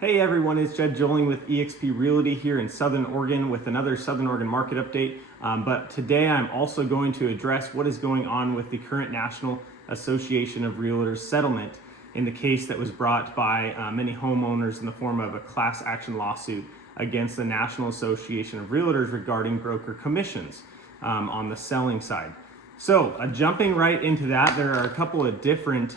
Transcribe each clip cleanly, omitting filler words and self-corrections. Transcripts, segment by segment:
Hey everyone, it's Jed Joling with eXp Realty here in Southern Oregon with another Southern Oregon market update. But today I'm also going to address what is going on with the current National Association of Realtors settlement in the case that was brought by many homeowners in the form of a class action lawsuit against the National Association of Realtors regarding broker commissions on the selling side. So jumping right into that, there are a couple of different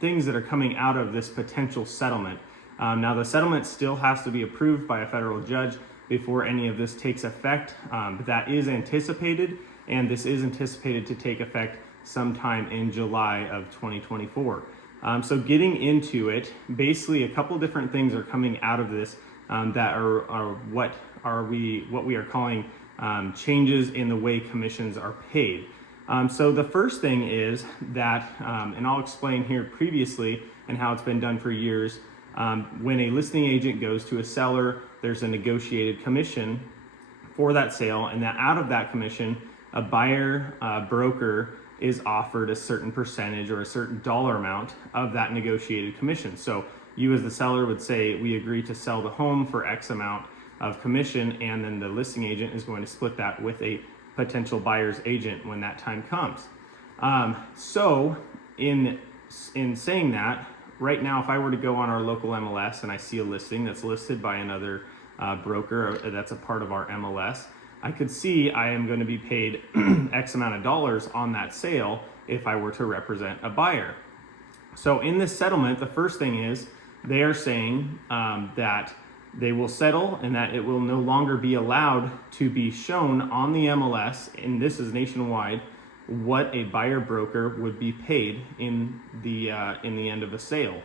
things that are coming out of this potential settlement. Now the settlement still has to be approved by a federal judge before any of this takes effect, but that is anticipated, and this is anticipated to take effect sometime in July of 2024. So getting into it, basically a couple different things are coming out of this that are what we are calling changes in the way commissions are paid. So the first thing is that, and I'll explain here previously and how it's been done for years, when a listing agent goes to a seller, there's a negotiated commission for that sale, and that out of that commission, a buyer broker is offered a certain percentage or a certain dollar amount of that negotiated commission. So you as the seller would say, we agree to sell the home for X amount of commission, and then the listing agent is going to split that with a potential buyer's agent when that time comes. So in saying that, right now, if I were to go on our local MLS and I see a listing that's listed by another broker that's a part of our MLS, I could see I am going to be paid X amount of dollars on that sale if I were to represent a buyer. So in this settlement, the first thing is they are saying that they will settle and that it will no longer be allowed to be shown on the MLS, and this is nationwide, what a buyer broker would be paid in the end of a sale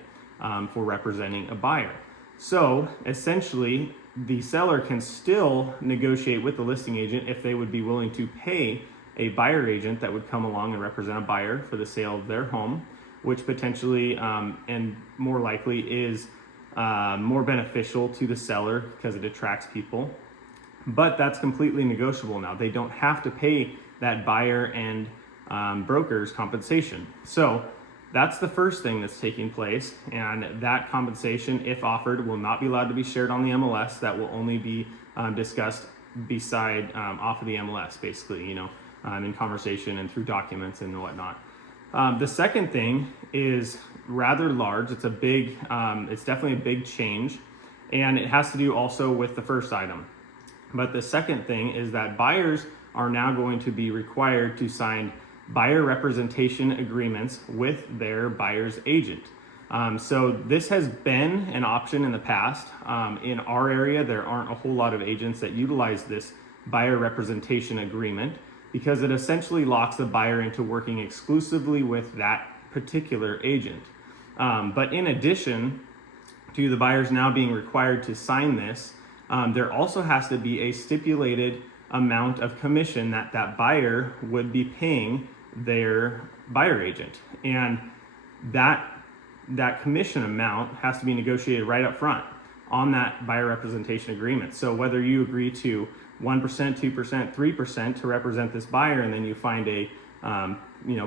for representing a buyer. So essentially, the seller can still negotiate with the listing agent if they would be willing to pay a buyer agent that would come along and represent a buyer for the sale of their home, which potentially and more likely is more beneficial to the seller because it attracts people. But that's completely negotiable now. They don't have to pay that buyer and broker's compensation. So that's the first thing that's taking place, and that compensation, if offered, will not be allowed to be shared on the MLS. That will only be discussed beside off of the MLS, basically, in conversation and through documents and whatnot. The second thing is rather large. It's it's definitely a big change, and it has to do also with the first item. But the second thing is that buyers are now going to be required to sign buyer representation agreements with their buyer's agent. So this has been an option in the past. In our area, there aren't a whole lot of agents that utilize this buyer representation agreement because it essentially locks the buyer into working exclusively with that particular agent. But in addition to the buyers now being required to sign this, there also has to be a stipulated amount of commission that buyer would be paying their buyer agent. And that commission amount has to be negotiated right up front on that buyer representation agreement. So whether you agree to 1%, 2%, 3% to represent this buyer, and then you find a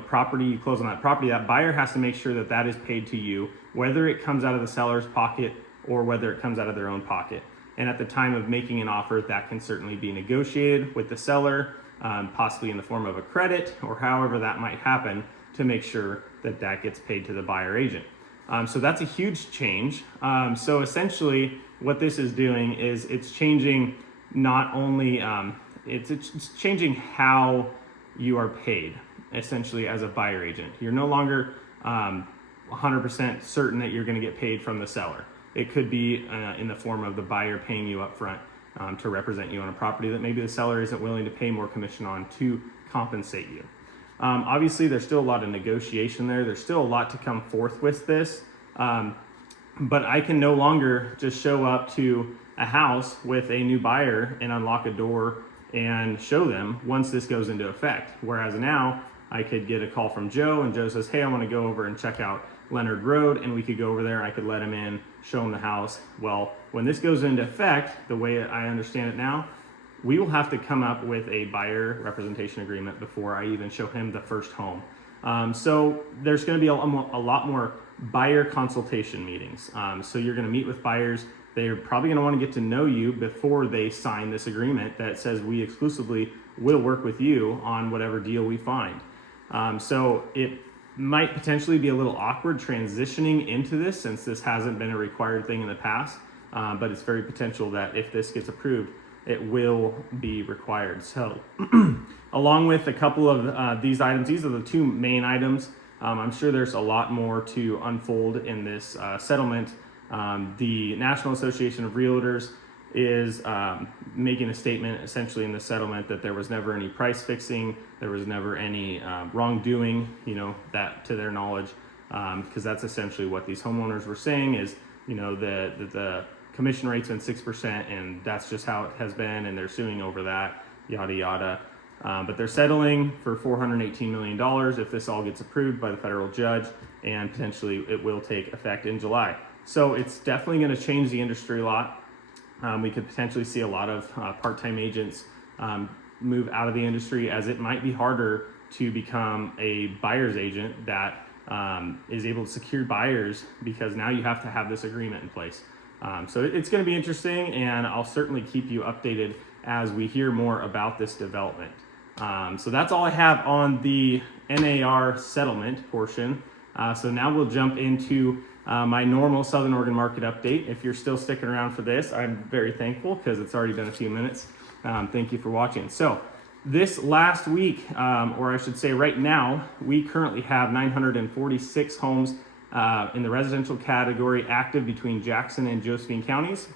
property, you close on that property, that buyer has to make sure that that is paid to you, whether it comes out of the seller's pocket or whether it comes out of their own pocket. And at the time of making an offer, that can certainly be negotiated with the seller, possibly in the form of a credit or however that might happen, to make sure that that gets paid to the buyer agent. So that's a huge change. So essentially what this is doing is it's changing not only, it's changing how you are paid essentially as a buyer agent. You're no longer 100% certain that you're going to get paid from the seller. It could be in the form of the buyer paying you up front to represent you on a property that maybe the seller isn't willing to pay more commission on to compensate you. Obviously, there's still a lot of negotiation there. There's still a lot to come forth with this. But I can no longer just show up to a house with a new buyer and unlock a door and show them once this goes into effect. Whereas now I could get a call from Joe, and Joe says, hey, I want to go over and check out Leonard Road, and we could go over there and I could let him in, show him the house. Well, when this goes into effect, the way I understand it now, we will have to come up with a buyer representation agreement before I even show him the first home. So there's going to be a lot more buyer consultation meetings. So you're going to meet with buyers. They're probably going to want to get to know you before they sign this agreement that says we exclusively will work with you on whatever deal we find. So it might potentially be a little awkward transitioning into this since this hasn't been a required thing in the past, but it's very potential that if this gets approved, it will be required. So along with a couple of these items, these are the two main items. I'm sure there's a lot more to unfold in this settlement. The National Association of Realtors is making a statement essentially in the settlement that there was never any price fixing, there was never any wrongdoing, that to their knowledge, because that's essentially what these homeowners were saying is, the commission rate's been 6% and that's just how it has been, and they're suing over that, yada yada. But they're settling for $418 million if this all gets approved by the federal judge, and potentially it will take effect in July. So it's definitely going to change the industry a lot. We could potentially see a lot of part-time agents move out of the industry, as it might be harder to become a buyer's agent that is able to secure buyers, because now you have to have this agreement in place. So it's going to be interesting, and I'll certainly keep you updated as we hear more about this development. So that's all I have on the NAR settlement portion. So now we'll jump into my normal Southern Oregon market update. If you're still sticking around for this, I'm very thankful because it's already been a few minutes. Thank you for watching. So this last week, or I should say right now, we currently have 946 homes in the residential category active between Jackson and Josephine counties.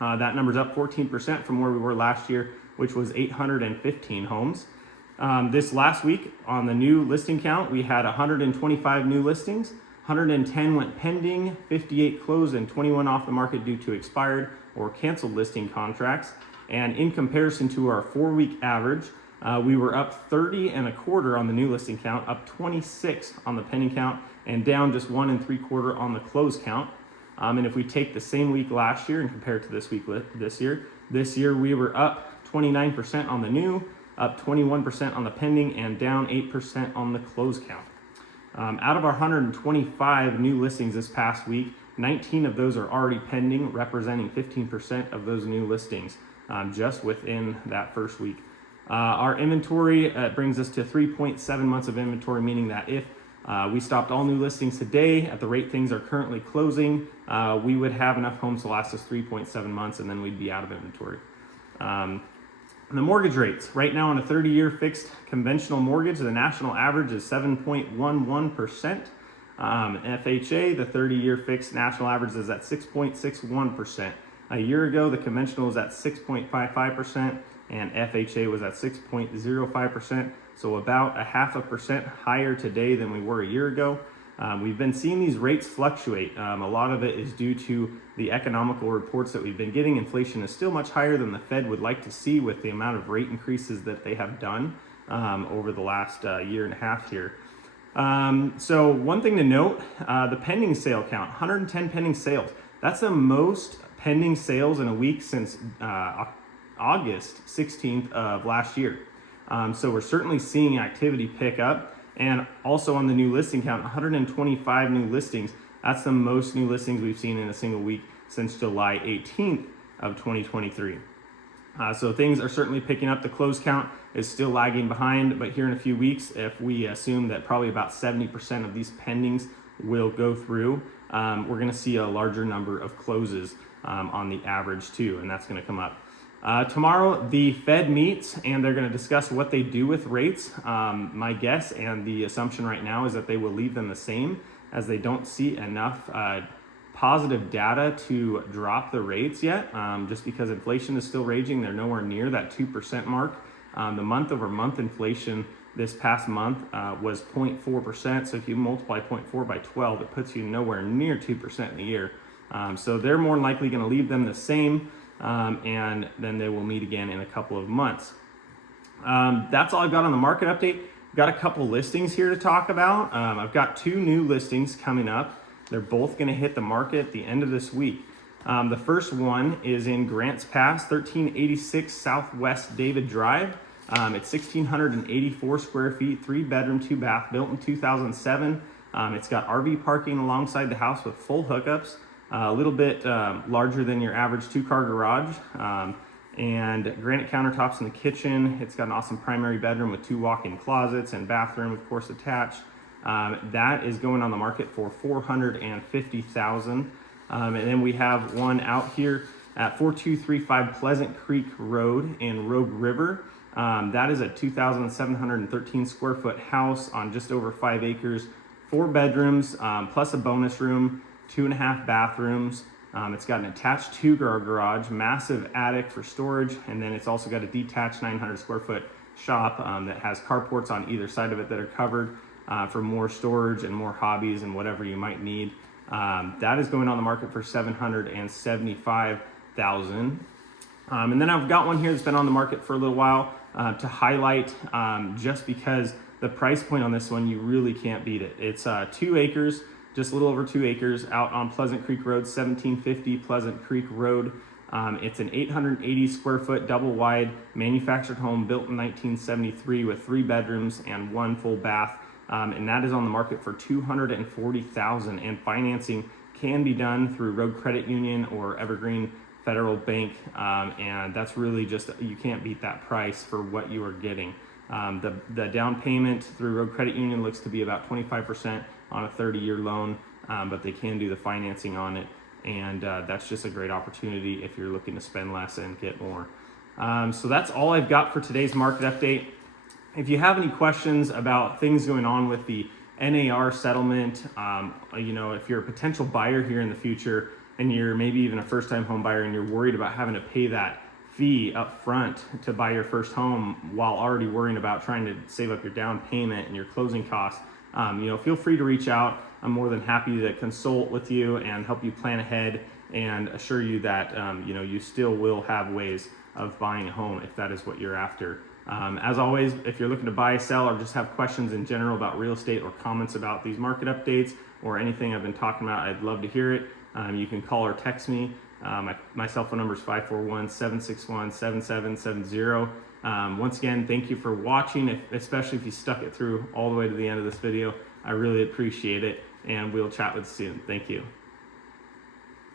That number's up 14% from where we were last year, which was 815 homes. This last week on the new listing count, we had 125 new listings, 110 went pending, 58 closed, and 21 off the market due to expired or canceled listing contracts. And in comparison to our 4-week average, we were up 30 and a quarter on the new listing count, up 26 on the pending count, and down just 1 3/4 on the close count. And if we take the same week last year and compare it to this week this year we were up 29% on the new, up 21% on the pending, and down 8% on the close count. Out of our 125 new listings this past week, 19 of those are already pending, representing 15% of those new listings just within that first week. Our inventory brings us to 3.7 months of inventory, meaning that if we stopped all new listings today at the rate things are currently closing, we would have enough homes to last us 3.7 months, and then we'd be out of inventory. The mortgage rates right now on a 30-year fixed conventional mortgage, the national average is 7.11%. FHA, the 30-year fixed national average is at 6.61%. A year ago, the conventional was at 6.55%, and FHA was at 6.05%. So about 0.5% higher today than we were a year ago. We've been seeing these rates fluctuate. A lot of it is due to the economical reports that we've been getting. Inflation is still much higher than the Fed would like to see with the amount of rate increases that they have done over the last year and a half here. So one thing to note, the pending sale count, 110 pending sales. That's the most pending sales in a week since August 16th of last year. So we're certainly seeing activity pick up. And also on the new listing count, 125 new listings. That's the most new listings we've seen in a single week since July 18th of 2023. So things are certainly picking up. The close count is still lagging behind, but here in a few weeks, if we assume that probably about 70% of these pendings will go through, we're going to see a larger number of closes on the average too, and that's going to come up. Tomorrow, the Fed meets and they're going to discuss what they do with rates. My guess and the assumption right now is that they will leave them the same, as they don't see enough positive data to drop the rates yet, just because inflation is still raging. They're nowhere near that 2% mark. The month-over-month inflation this past month was 0.4%. So if you multiply 0.4 by 12, it puts you nowhere near 2% in a year. So they're more than likely going to leave them the same. And then they will meet again in a couple of months. That's all I've got on the market update. Got a couple listings here to talk about. I've got 2 new listings coming up. They're both going to hit the market at the end of this week. The first one is in Grants Pass, 1386 Southwest David Drive. It's 1,684 square feet, 3-bedroom, 2-bath, built in 2007. It's got RV parking alongside the house with full hookups, a little bit larger than your average 2-car garage, and granite countertops in the kitchen. It's got an awesome primary bedroom with 2 walk-in closets and bathroom, of course, attached. That is going on the market for $450,000. And then we have one out here at 4235 Pleasant Creek Road in Rogue River. That is a 2,713 square foot house on just over 5 acres, 4 bedrooms, plus a bonus room, 2.5 bathrooms. It's got an attached 2-car garage, massive attic for storage, and then it's also got a detached 900 square foot shop that has carports on either side of it that are covered for more storage and more hobbies and whatever you might need. That is going on the market for $775,000. And then I've got one here that's been on the market for a little while to highlight, just because the price point on this one, you really can't beat it. It's 2 acres, just a little over 2 acres out on Pleasant Creek Road, 1750 Pleasant Creek Road. It's an 880 square foot double wide manufactured home built in 1973 with 3 bedrooms and 1 full bath. And that is on the market for $240,000, and financing can be done through Rogue Credit Union or Evergreen Federal Bank, and that's really just, you can't beat that price for what you are getting. The down payment through Rogue Credit Union looks to be about 25% on a 30-year loan, but they can do the financing on it, and that's just a great opportunity if you're looking to spend less and get more. So that's all I've got for today's market update. If you have any questions about things going on with the NAR settlement, if you're a potential buyer here in the future and you're maybe even a first-time home buyer and you're worried about having to pay that fee up front to buy your first home while already worrying about trying to save up your down payment and your closing costs, feel free to reach out. I'm more than happy to consult with you and help you plan ahead and assure you that you still will have ways of buying a home if that is what you're after. As always, if you're looking to buy, sell, or just have questions in general about real estate or comments about these market updates or anything I've been talking about, I'd love to hear it. You can call or text me. My cell phone number is 541-761-7770. Once again, thank you for watching, especially if you stuck it through all the way to the end of this video. I really appreciate it, and we'll chat with you soon. Thank you.